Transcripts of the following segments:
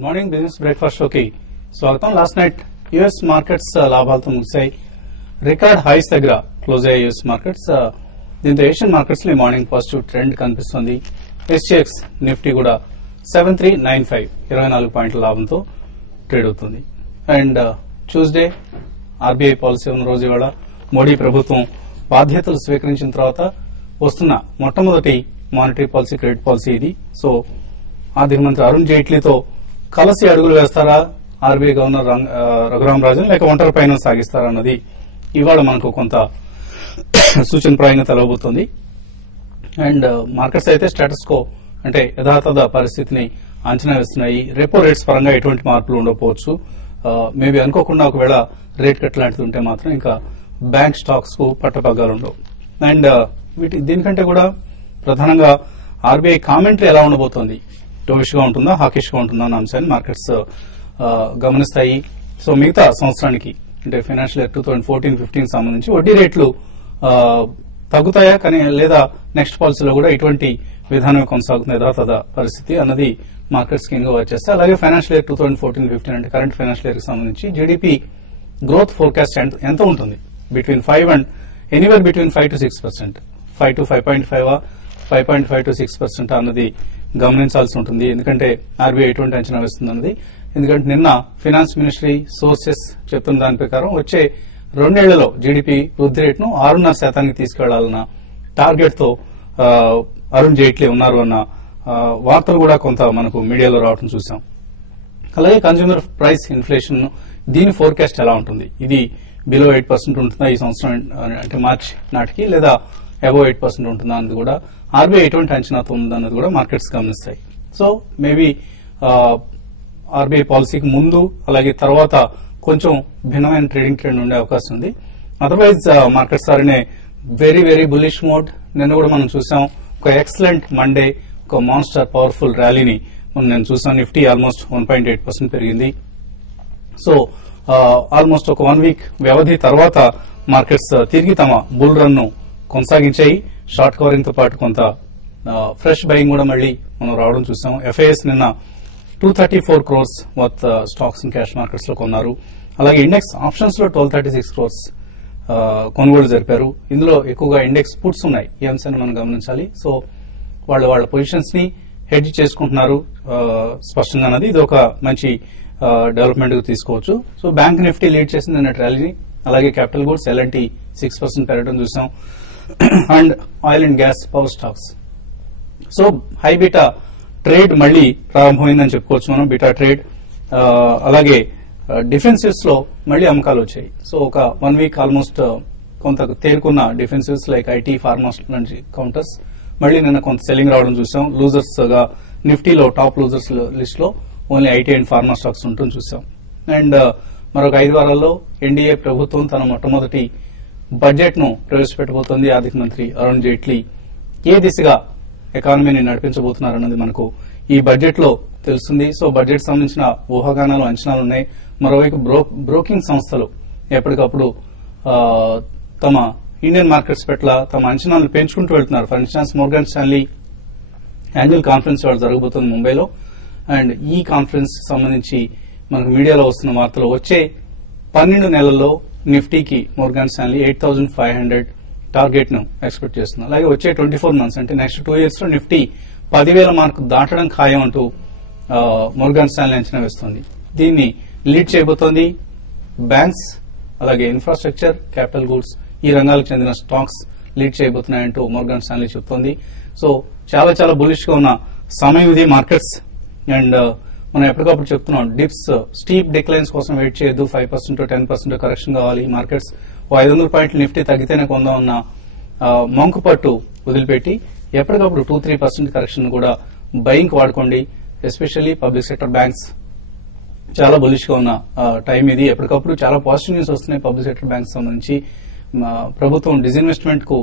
Good morning business breakfast షోకి స్వాగతం. Last night US markets లాభాలతో ముగిశాయి. రికార్డ్ హైస్ దగ్గర క్లోజ్ అయ్యాయి యుఎస్ మార్కెట్స్. దీంతో ఏషియన్ మార్కెట్స్ లో మార్నింగ్ పాజిటివ్ ట్రెండ్ కనిపిస్తుంది. ఎస్జీఎక్స్ నిఫ్టీ కూడా 7395 24 పాయింట్ల లాభంతో ట్రేడ్ అవుతుంది. అండ్ ట్యూస్డే ఆర్బీఐ పాలసీ ఉన్న రోజు ఇవాళ మోడీ ప్రభుత్వం బాధ్యతలు స్వీకరించిన తర్వాత వస్తున్న మొట్టమొదటి మానిటరీ పాలసీ, క్రెడిట్ పాలసీ ఇది. సో ఆర్థిక మంత్రి అరుణ్ జైట్లీతో కలిసి అడుగులు వేస్తారా ఆర్బీఐ గవర్నర్ రఘురామ్ రాజన్, లేక ఒంటరి పైన సాగిస్తారా అన్నది ఇవాళ మనకు కొంత సూచనప్రాయంగా తెలవబోతోంది. అండ్ మార్కెట్స్ అయితే స్టేటస్ కో అంటే యథాతథ పరిస్థితిని అంచనా వేస్తున్నాయి. రెపో రేట్స్ పరంగా ఎటువంటి మార్పులు ఉండకపోవచ్చు. మేబీ అనుకోకుండా ఒకవేళ రేట్ కట్ లాంటిది ఉంటే మాత్రం ఇంకా బ్యాంక్ స్టాక్స్ కు పట్టపగ్గాలు ఉండవు. అండ్ దీనికంటే కూడా ప్రధానంగా ఆర్బీఐ కామెంటరీ ఎలా ఉండబోతోంది, డోవిష్ గా ఉంటుందా, హాకిష్ గా ఉంటుందా అన్న అంశాన్ని మార్కెట్స్ గమనిస్తాయి. సో మిగతా సంవత్సరానికి అంటే ఫైనాన్షియల్ ఇయర్ 2014-15 సంబంధించి వడ్డీ రేట్లు తగ్గుతాయా కానీ లేదా నెక్స్ట్ పాలసీలో కూడా ఇటువంటి విధానం కొనసాగుతుంది యథాతథ పరిస్థితి అన్నది మార్కెట్స్ కింద వచ్చేస్తే, అలాగే ఫైనాన్షియల్ ఇయర్ 2014-15 అంటే కరెంట్ ఫైనాన్షియల్ ఇయర్ కి సంబంధించి జీడీపీ గ్రోత్ ఫోర్కాస్ట్ ఎంత ఉంటుంది, between 5 and anywhere between 5 to 6%, 5 to 5.5, 5.5 to 6% అన్నది గమనించాల్సి ఉంటుంది. ఎందుకంటే ఆర్బీఐ ఎటువంటి అంచనా వేస్తుంది అన్నది. ఎందుకంటే నిన్న ఫైనాన్స్ మినిస్ట్రీ సోర్సెస్ చెప్తున్న దాని ప్రకారం వచ్చే 2 ఏళ్లలో జీడీపీ వృద్ధి రేటును 6.5% తీసుకెళ్లాలన్న టార్గెట్ తో అరుణ్ జైట్లీ ఉన్నారు అన్న వార్తలు కూడా కొంత మనకు మీడియాలో రావడం చూసాం. అలాగే కన్స్యూమర్ ప్రైస్ ఇన్ఫ్లేషన్ దీని ఫోర్కాస్ట్ ఎలా ఉంటుంది, ఇది బిలో 8% ఉంటుందా ఈ సంవత్సరం అంటే మార్చ్ నాటికి, లేదా అబోవ్ 8% ఉంటుందా అన్నది కూడా ఆర్బీఐ ఎటువంటి అంచనాతో ఉందన్నది కూడా మార్కెట్స్ గమనిస్తాయి. సో మేబీ ఆర్బీఐ పాలసీకి ముందు అలాగే తర్వాత కొంచెం భిన్నమైన ట్రేడింగ్ ట్రెండ్ ఉండే అవకాశం ఉంది. Otherwise markets are in a very very bullish mode. నిన్న కూడా మనం చూసాం ఒక ఎక్సలెంట్ మండే, ఒక మాన్స్టర్ పవర్ఫుల్ ర్యాలీని నేను చూసాను. నిఫ్టీ ఆల్మోస్ట్ 1.8% పెరిగింది. సో ఆల్మోస్ట్ ఒక 1 వీక్ వ్యవధి తర్వాత మార్కెట్స్ తిరిగి తమ బుల్ రన్ ను కొనసాగించాయి. షార్ట్ కవరింగ్ తో పాటు కొంత ఫ్రెష్ బయింగ్ కూడా మళ్లీ మనం రావడం చూసాం. ఎఫ్ఐఎస్ నిన్న 234 crores worth stocks in cash markets లో కొన్నారు. అలాగే ఇండెక్స్ ఆప్షన్స్ లో 1236 crores కొనుగోలు జరిపారు. ఇందులో ఎక్కువగా ఇండెక్స్ పుట్స్ ఉన్నాయి. ఈ అంశాన్ని మనం గమనించాలి. సో వాళ్ళ పొజిషన్స్ ని హెడ్జ్ చేసుకుంటున్నారు స్పష్టంగా అన్నది ఇది ఒక మంచి డెవలప్మెంట్ గా తీసుకోవచ్చు. సో బ్యాంక్ నిఫ్టీ లీడ్ చేసింది నిన్న ర్యాలీని. అలాగే క్యాపిటల్ గూడ్స్ ఎల్ఎన్టీ 6% పెరగడం చూసాం. And oil and gas, power stocks. So high beta trade మళ్లీ ప్రారంభమైందని చెప్పుకోవచ్చు మనం. బీటా ట్రేడ్ అలాగే డిఫెన్సివ్స్ లో మళ్లీ అమ్మకాలు వచ్చాయి. సో ఒక 1 వీక్ ఆల్మోస్ట్ కొంత తేరుకున్న డిఫెన్సివ్స్ లైక్ ఐటీ, ఫార్మా లాంటి కౌంటర్స్ మళ్లీ నిన్న కొంత సెల్లింగ్ రావడం చూసాం. లూజర్స్ గా నిఫ్టీలో టాప్ లూజర్స్ లిస్ట్ లో only IT and pharma stocks ఉంటుంది చూసాం. అండ్ మరొక 5 వారాల్లో ఎన్డీఏ ప్రభుత్వం తన మొట్టమొదటి బడ్జెట్ ను ప్రవేశపెట్టబోతోంది. ఆర్థిక మంత్రి అరుణ్ జైట్లీ ఏ దిశగా ఎకానమీని నడిపించబోతున్నారన్నది మనకు ఈ బడ్జెట్ లో తెలుస్తుంది. సో బడ్జెట్ సంబంధించిన ఊహాగానాలు, అంచనాలు ఉన్నాయి. మరోవైపు బ్రోకింగ్ సంస్థలు ఎప్పటికప్పుడు తమ ఇండియన్ మార్కెట్స్ పట్ల తమ అంచనాలను పెంచుకుంటూ వెళ్తున్నారు. For instance Morgan Stanley annual conference వాళ్ళు జరగబోతుంది ముంబైలో. అండ్ ఈ కాన్ఫరెన్స్ సంబంధించి మనకు మీడియాలో వస్తున్న వార్తలు వచ్చే 12 నెలల్లో నిఫ్టీకి మోర్గాన్ స్టాన్లీ 8,500 టార్గెట్ ను ఎక్స్పెక్ట్ చేస్తుంది. అలాగే వచ్చే 24 months అంటే నెక్స్ట్ 2 years లో నిఫ్టీ 10,000 మార్కు దాటడం ఖాయం అంటూ మోర్గాన్ స్టాన్లీ అంచనా వేస్తోంది. దీన్ని లీడ్ చేయబోతోంది బ్యాంక్స్, అలాగే ఇన్ఫ్రాస్ట్రక్చర్, క్యాపిటల్ గూడ్స్ ఈ రంగాలకు చెందిన స్టాక్స్ లీడ్ చేయబోతున్నాయంటూ మోర్గాన్ స్టాన్లీ చెబుతోంది. సో చాలా చాలా బులిష్ గా ఉన్న సమయం ఇది మార్కెట్స్. అండ్ మనం ఎప్పటికప్పుడు చెప్తున్నాం డిప్స్, స్టీప్ డిక్లైన్స్ కోసం వెయిట్ చేయొద్దు. 5% to 10% కరెక్షన్ కావాలి. మార్కెట్స్ 500 పాయింట్లు నిఫ్టీ తగ్గితేనే కొందాం ఉన్న మంకు పట్టు వదిలిపెట్టి ఎప్పటికప్పుడు 2-3% కరెక్షన్ కూడా బయింగ్ వాడుకోండి. ఎస్పెషల్లీ పబ్లిక్ సెక్టర్ బ్యాంక్స్ చాలా బులిష్ గా ఉన్న టైం ఇది. ఎప్పటికప్పుడు చాలా పాజిటివ్ న్యూస్ వస్తున్నాయి పబ్లిక్ సెక్టర్ బ్యాంక్స్ సంబంధించి. ప్రభుత్వం డిజిన్వెస్ట్మెంట్ కు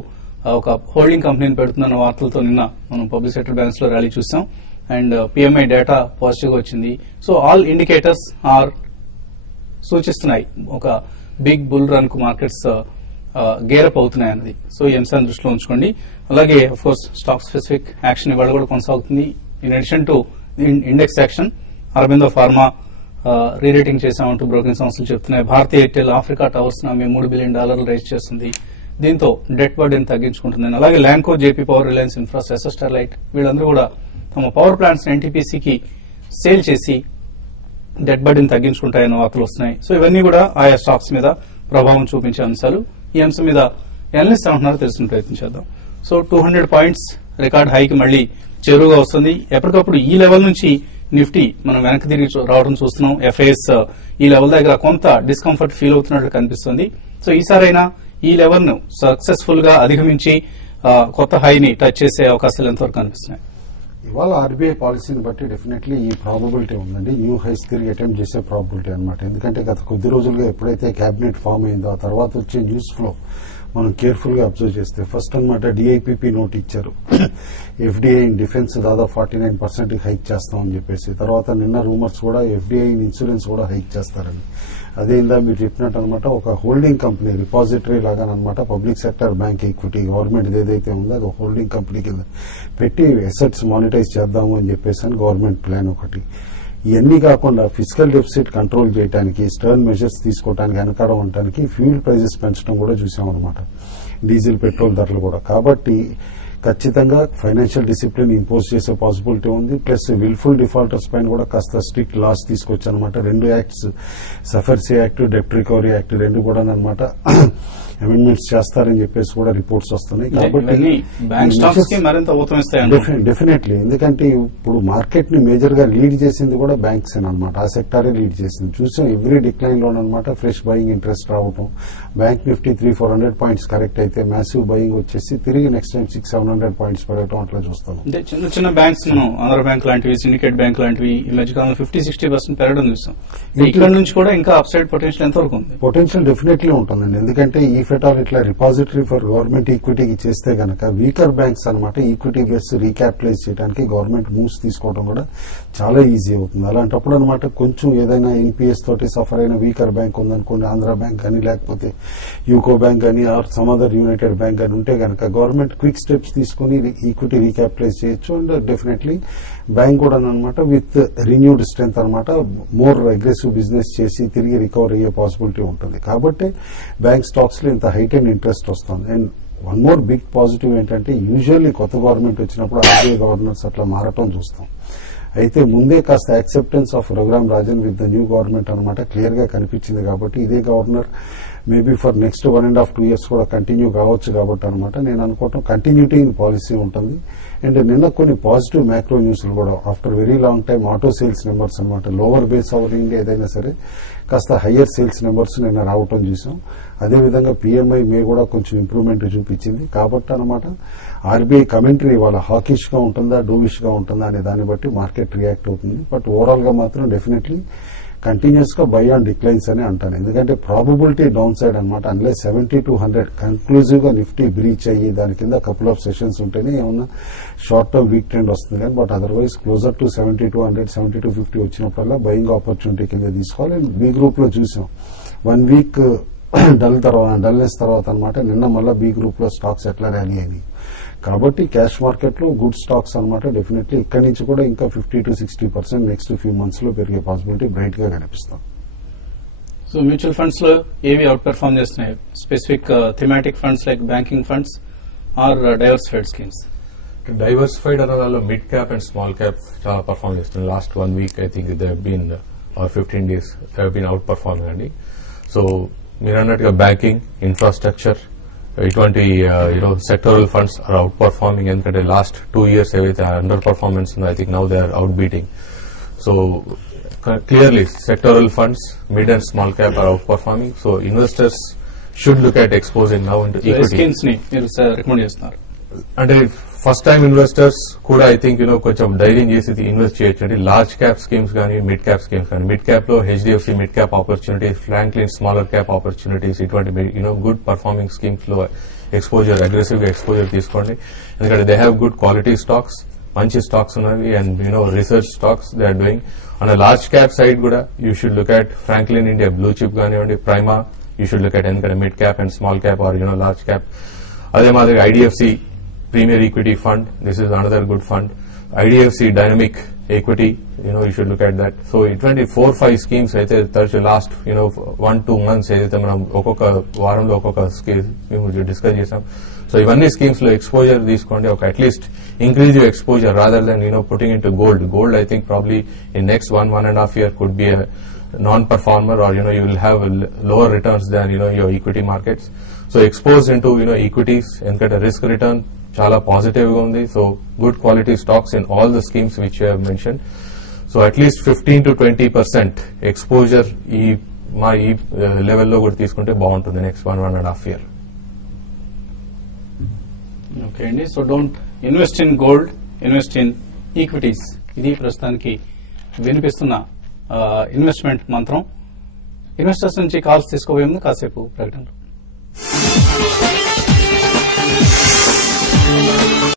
ఒక హోల్డింగ్ కంపెనీని పెడుతున్న వార్తలతో నిన్న మనం పబ్లిక్ సెక్టర్ బ్యాంక్స్ లో ర్యాలీ చూసాం. అండ్ పిఎంఐ డేటా పాజిటివ్ గా వచ్చింది. సో ఆల్ ఇండికేటర్స్ ఆర్ సూచిస్తున్నాయి ఒక బిగ్ బుల్ రన్ కు మార్కెట్స్ గేరప్ అవుతున్నాయి అన్నది. సో ఈ అంశాన్ని దృష్టిలో ఉంచుకోండి. అలాగే of course stock specific action ఇవాళ కూడా కొనసాగుతుంది. In addition to index action Aurobindo pharma rerating చేశామంటూ బ్రోకింగ్ సంస్థలు చెప్తున్నాయి. భారతీయ ఎయిర్టెల్ ఆఫ్రికా టవర్స్ ని $3 బిలియన్ రైజ్ చేస్తుంది. దీంతో డెట్ బర్డెన్ తగ్గించుకుంటుంది. అలాగే Lanco, JP power, Reliance infras, ఎస్ఎస్టర్లైట్ వీళ్ళందరూ కూడా తమ పవర్ ప్లాంట్స్ ఎన్టీపీసీకి సేల్ చేసి డెట్ బర్డెన్ తగ్గించుకుంటాయన్న వార్తలు వస్తున్నాయి. సో ఇవన్నీ కూడా ఆయా స్టాక్స్ మీద ప్రభావం చూపించే అంశాలు. ఈ అంశం మీద ఎనలిస్ట్ ఏమంటున్నారో తెలుసుకునే ప్రయత్నం చేద్దాం. సో 200 పాయింట్స్ రికార్డ్ హైకి మళ్లీ చేరువుగా వస్తుంది. ఎప్పటికప్పుడు ఈ లెవెల్ నుంచి నిఫ్టీ మనం వెనక్కి తిరిగి రావడం చూస్తున్నాం. ఎఫ్ఐఎస్ ఈ లెవెల్ దగ్గర కొంత డిస్కంఫర్ట్ ఫీల్ అవుతున్నట్లు కనిపిస్తుంది. సో ఈసారైనా ఈ లెవెల్ ను సక్సెస్ఫుల్ గా అధిగమించి కొత్త హైని టచ్ చేసే అవకాశాలు ఎంతవరకు కనిపిస్తున్నాయి? ఇవాళ ఆర్బీఐ పాలసీని బట్టి డెఫినెట్లీ ఈ ప్రాబబిలిటీ ఉందండి. న్యూ హైస్ తిరిగి అటెంప్ట్ చేసే ప్రాబబిలిటీ అనమాట. ఎందుకంటే గత కొద్ది రోజులుగా ఎప్పుడైతే కేబినెట్ ఫామ్ అయిందో ఆ తర్వాత వచ్చే న్యూస్ ఫ్లో మనం కేర్ఫుల్ గా అబ్జర్వ్ చేస్తే ఫస్ట్ అనమాట డిఐపిపి నోట్ ఇచ్చారు. ఎఫ్డీఐ ఇన్ డిఫెన్స్ దాదాపు 49% హైక్ చేస్తామని చెప్పేసి. తర్వాత నిన్న రూమర్స్ కూడా ఎఫ్డీఐ ఇన్ ఇన్సూరెన్స్ కూడా హైక్ చేస్తారని. అదే ఇందా మీరు చెప్పినట్టు అనమాట ఒక హోల్డింగ్ కంపెనీ రిపాజిటరీ లాగానమాట public sector bank equity government ఏదైతే ఉందో అది హోల్డింగ్ కంపెనీ కింద పెట్టి అసెట్స్ మానిటైజ్ చేద్దాము అని చెప్పేసి అని గవర్నమెంట్ ప్లాన్ ఒకటి. ఇవన్నీ కాకుండా ఫిజికల్ డెఫిసిట్ కంట్రోల్ చేయడానికి స్టర్న్ మెజర్స్ తీసుకోవడానికి వెనకాడం ఉండటానికి ఫ్యూల్ ప్రైజెస్ పెంచడం కూడా చూసామన్నమాట. డీజిల్, పెట్రోల్ ధరలు కూడా. కాబట్టి ఖచ్చితంగా ఫైనాన్షియల్ డిసిప్లిన్ ఇంపోజ్ చేసే పాసిబిలిటీ ఉంది. ప్లస్ విల్ఫుల్ డిఫాల్టర్స్ పైన కూడా కాస్త స్ట్రిక్ట్ లాస్ తీసుకొచ్చనమాట. 2 యాక్ట్స్, సఫర్సీ యాక్ట్, డెప్ట్ రికవరీ యాక్ట్ 2 కూడా అనమాట అమెండ్మెంట్స్ చేస్తారని చెప్పేసి కూడా రిపోర్ట్స్ వస్తున్నాయి. కాబట్టి డెఫినెట్లీ ఎందుకంటే ఇప్పుడు మార్కెట్ ని మేజర్ గా లీడ్ చేసింది కూడా బ్యాంక్స్ అనమాట. ఆ సెక్టారే లీడ్ చేసింది. చూసాం ఎవ్రీ డిక్లైన్ లోనమాట ఫ్రెష్ బయింగ్ ఇంట్రెస్ట్ రావటం. బ్యాంక్ నిఫ్టీ 300-400 పాయింట్స్ కరెక్ట్ అయితే మ్యాసివ్ బయింగ్ వచ్చేసి తిరిగి నెక్స్ట్ టైం 600-700 పాయింట్స్ పెరగటం అట్లా చూస్తాం. చిన్న చిన్న బ్యాంక్స్ మనం ఆంధ్ర బ్యాంక్ లాంటివి, సిండికేట్ బ్యాంక్ లాంటివి ఈ మధ్యకాలంలో 50-60% పెరగడం చూస్తాం. ఇక్కడ నుంచి కూడా ఇంకా అప్సైడ్ పొటెన్షియల్ ఎంతవరకు ఉంది? పొటెన్షియల్ డెఫినెట్లీ ఉంటుందండి. ఎందుకంటే ఈ ఫెటాల్ ఇట్లా రిపాజిటరీ ఫర్ గవర్నమెంట్ ఈక్విటీకి చేస్తే గనక వీకర్ బ్యాంక్స్ అనమాట ఈక్విటీ బేస్ రీక్యాపిటలైజ్ చేయడానికి గవర్నమెంట్ మూవ్స్ తీసుకోవడం కూడా చాలా ఈజీ అవుతుంది. అలాంటప్పుడు అనమాట కొంచెం ఏదైనా ఎన్పీఎస్ తోటి సఫర్ అయిన వీకర్ బ్యాంక్ ఉందనుకోండి, ఆంధ్ర బ్యాంక్ అని లేకపోతే యూకో బ్యాంక్ అని or some other united bank అని ఉంటే గనక గవర్నమెంట్ క్విక్ స్టెప్స్ తీసుకుని ఈక్విటీ రీక్యాపిటలైజ్ చేయొచ్చు. అండ్ డెఫినెట్లీ బ్యాంక్ కూడా అనమాట విత్ రిన్యూడ్ స్ట్రెంత్ అనమాట మోర్ అగ్రెసివ్ బిజినెస్ చేసి తిరిగి రికవర్ అయ్యే పాసిబిలిటీ ఉంటుంది. కాబట్టి బ్యాంక్ స్టాక్స్ లో ఇంత హైట్ అండ్ ఇంట్రెస్ట్ వస్తుంది. And one more big positive ఏంటంటే యూజువల్లీ కొత్త గవర్నమెంట్ వచ్చినప్పుడు ఆర్బీఐ గవర్నర్స్ అట్లా మారటం చూస్తాం. అయితే ముందే కాస్త acceptance of Raghuram Rajan with the new government అనమాట క్లియర్ గా కనిపించింది. కాబట్టి ఇదే governor maybe for next 1.5-2 years కూడా కంటిన్యూ కావచ్చు. కాబట్టి అనమాట నేను అనుకోవటం కంటిన్యూటీ ఇన్ పాలసీ ఉంటుంది. అండ్ నిన్న కొన్ని పాజిటివ్ మ్యాక్రో న్యూస్లు కూడా after very long time auto sales numbers అనమాట లోవర్ బేస్ అవరింగ్ ఏదైనా సరే కాస్త హయ్యర్ సేల్స్ నెంబర్స్ నిన్న రావటం చూసాం. అదేవిధంగా పీఎంఐ మే కూడా కొంచెం ఇంప్రూవ్మెంట్ చూపించింది. కాబట్టి అనమాట ఆర్బీఐ కమెంటరీ వాళ్ళ హాకిష్ గా ఉంటుందా డూవిష్ గా ఉంటుందా అనే దాన్ని బట్టి మార్కెట్ రియాక్ట్ అవుతుంది. బట్ ఓవరాల్ గా మాత్రం డెఫినెట్లీ కంటిన్యూస్ గా బై ఆన్ డిక్లైన్స్ అని అంటాను. ఎందుకంటే ప్రాబబిలిటీ డౌన్ సైడ్ అనమాట అన్లెస్ 70-100 కన్క్లూజివ్ గా నిఫ్టీ బ్రీచ్ అయ్యి దాని కింద కపుల్ ఆఫ్ సెషన్స్ ఉంటేనే ఏమన్నా షార్ట్ టర్మ్ వీక్ ట్రెండ్ వస్తుంది. కానీ బట్ అదర్వైజ్ క్లోజర్ టు 70-100, 70-50 వచ్చినప్పుడల్లా బయింగ్ ఆపర్చునిటీ కింద తీసుకోవాలి. బి గ్రూప్ లో చూసాం 1 week డల్నెస్ తర్వాత అనమాట నిన్న మళ్ళీ బి గ్రూప్ లో స్టాక్స్ ఎట్లా ర్యాలీ అయినాయి. కాబట్టి క్యాష్ మార్కెట్ లో గుడ్ స్టాక్స్ అనమాట డెఫినెట్లీ ఇక్కడి నుంచి కూడా ఇంకా 50-60% నెక్స్ట్ ఫ్యూ మంత్స్ లో పెరిగే పాసిబిలిటీ బ్రైట్ గా కనిపిస్తాం. సో మ్యూచువల్ ఫండ్స్ లో ఏవి అవుట్ పెర్ఫార్మ్ చేస్తున్నాయి? Specific thematic funds like banking funds or diversified schemes? Diversified అన్న వాళ్ళు mid cap and small cap చాలా పర్ఫార్మ్ చేస్తున్నారు. Last 1 week I think they have been or 15 days they have been outperforming అండి. So మీరు అన్నట్టుగా banking, infrastructure ఇటువంటి sectoral funds are outperforming. ఎందుకంటే last 2 years ఏవైతే అండర్ పర్ఫార్మెన్స్ ఉందో I think now they are out beating. So clearly sectoral funds mid and small cap are out performing. So investors should look at exposing now into equity. Recommend చేస్తున్నారు అంటే first time investors కూడా I think కొంచెం ధైర్యం చేసి invest చేయొచ్చండి. Large cap schemes కానీ mid cap schemes కానీ mid cap లో HDFC mid cap opportunities, Franklin smaller cap opportunities ఇటువంటి గుడ్ పర్ఫార్మింగ్ స్కీమ్స్ లో ఎక్స్పోజర్ అగ్రెసివ్ గా ఎక్స్పోజర్ తీసుకోండి. ఎందుకంటే they have good quality stocks, మంచి స్టాక్స్ ఉన్నవి and research stocks they are doing. On large cap side కూడా you should look at Franklin India blue chip కానివ్వండి, Prima you should look at. ఎందుకంటే mid cap and small cap are large cap. అదే మాదిరిగా IDFC Premier Equity Fund, this is another good fund. IDFC Dynamic Equity, you should look at that. So ఇటువంటి 4-5 schemes అయితే తరచు last 1-2 months ఏదైతే మనం ఒక్కొక్క వారంలో ఒక్కొక్క స్కీమ్ డిస్కస్ చేసాం. సో ఇవన్నీ స్కీమ్స్ లో ఎక్స్పోజర్ తీసుకోండి, ఒక at least increase your exposure rather than putting in to gold. I think probably in next 1.5 year could be a non-performer, or you will have lower returns than your equity markets. So exposed into equities ఎందుకంటే risk return చాలా positive గా ఉంది. So good quality stocks in all the schemes which you have mention. So at least 15-20% exposure ఈ లెవెల్లో కూడా తీసుకుంటే బాగుంటుంది next 1.5 year. Okay అండి. So don't invest in gold, invest in equities. ఇది ప్రస్తుతానికి వినిపిస్తున్న ఇన్వెస్ట్మెంట్ మంత్రం. ఇన్వెస్టర్స్ నుంచి కాల్స్ తీసుకోబోయే ముందు కాసేపు ప్రకటనలు.